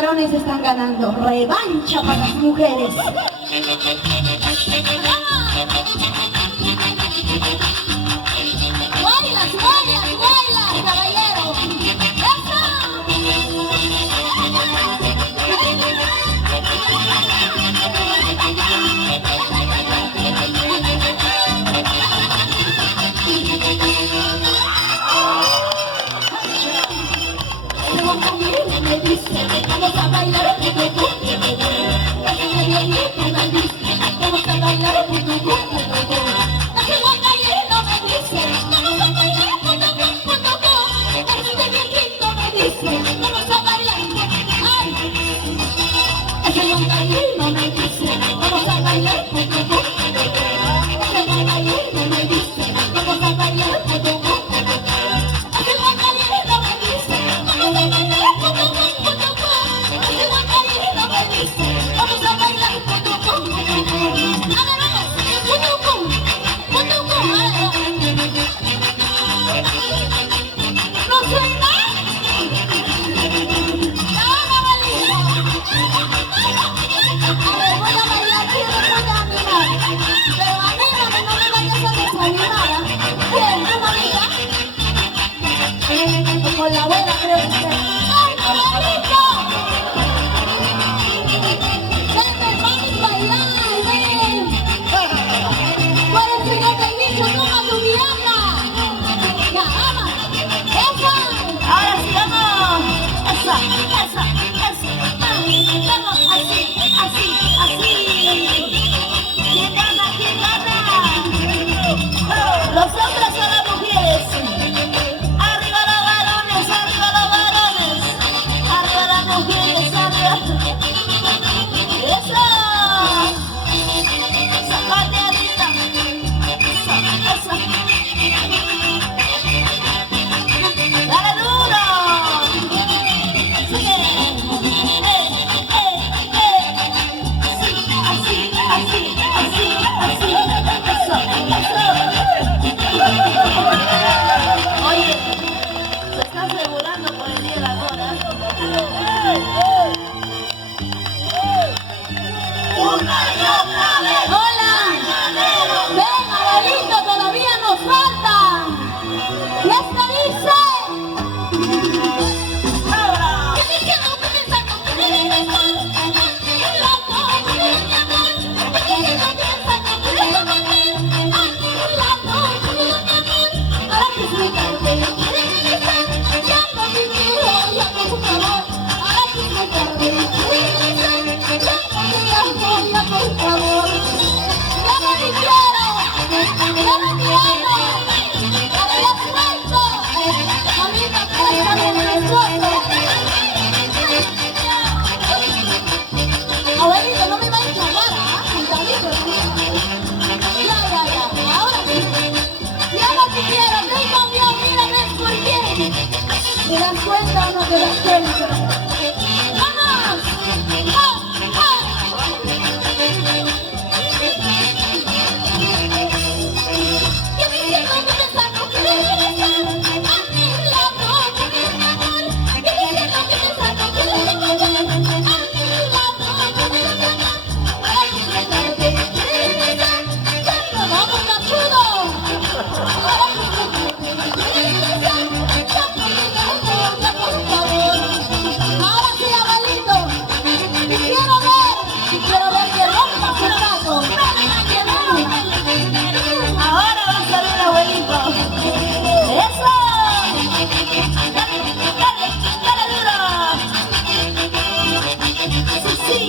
varones están ganando. Revancha para las mujeres. ¡Bailas, bailas, bailas, caballero! Me dice, vamos a bailar el putucú. Vamos a bailar el putucú. Ese guacayero me dice, vamos a bailar el putucú. Este viejito me dice, vamos a bailar. ¡Ay! Ese guacayero me dice, vamos a bailar el putucú. Ese guacayero me dice, vamos a bailar el putucú. Ese guacayero me dice, vamos a bailar. Vamos a bailar putucú. Agarramos putucú, putucú. ¿No suena? ¡Ahora, Valito! A ver, voy a bailar y después voy a animar. Pero anímame, no me vayas a desanimar. Bien, ¿no, mamita? Con la abuela, creo que usted. ¡Ay, Valito! ¿Te das cuenta o no te das cuenta? ¡Vamos! ¡Oh! ¡Oh! Yo quisiera comenzar con que regresar a mi lado, con mi amor. Yo quisiera comenzar con que regresar a mi lado, con mi amor. Ay, regresar, ya no vamos a pudo. ¡Sí,